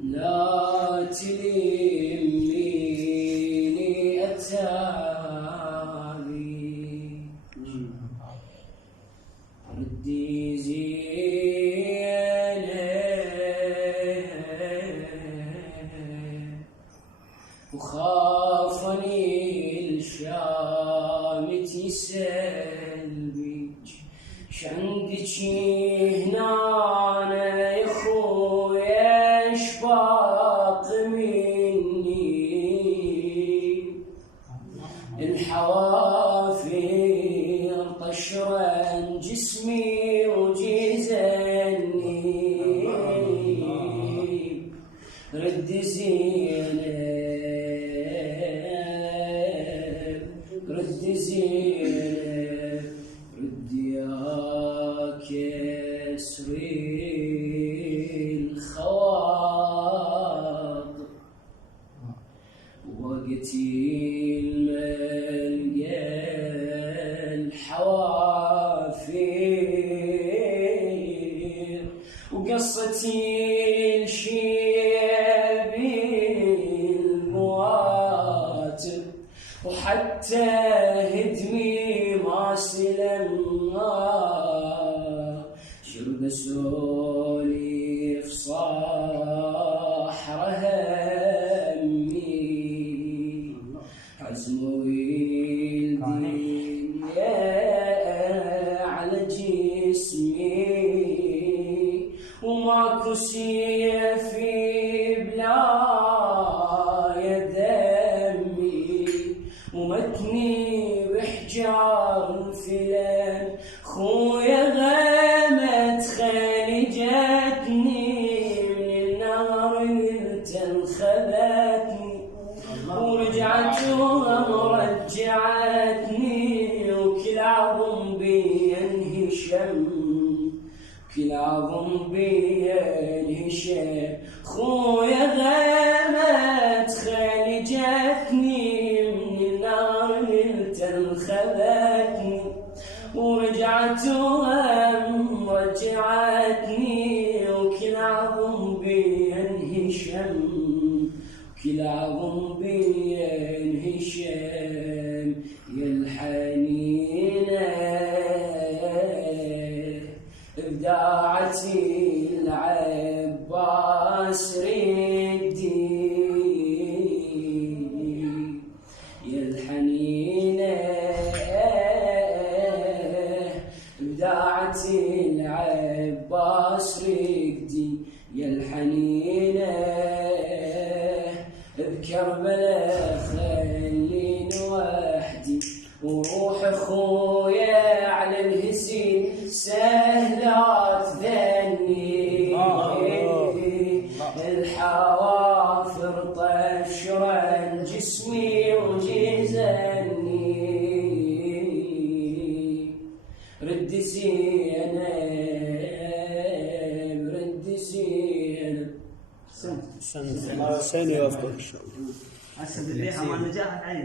لا تلميني أتابي ردي زينة وخافني الشامت يسلبك شعندك هنا يا خويا اشباط مني الحوافر طشرا جسمي وجزني رد زينب رد زينب رد يا كسري الخواطر وقتي الملقى الحوافر وقصتي الشيب المواتر وحتى هدمي ما سلم شرب سوليف صاحر همي عزمي الدنيا على جسمي وماكو سيفي بلا يدمي ومتني بحجار الفلان خويا غامت خلجتني من النار انخذتني ورجعتها مرجعتني وكل عظم بي انهشم كل عظم بي انهشم خويا غامت خلجتني من النار انخذتني ورجعتها مرجعتني وكل عظم بي انهشم كل عظم بي انهشم يا الحنينة ابداعتي العباس ردي يا الحنينة ابداعتي العباس ردي يا الحنينة بكربلاء خليني وحدي وروح اخويا على الهسين سهلات ذني الحوافر طشرا جسمي وجزني رد زينب رد زينب سنة يوافقك ان شاء الله. هسه بالريحه مال نجاح العين.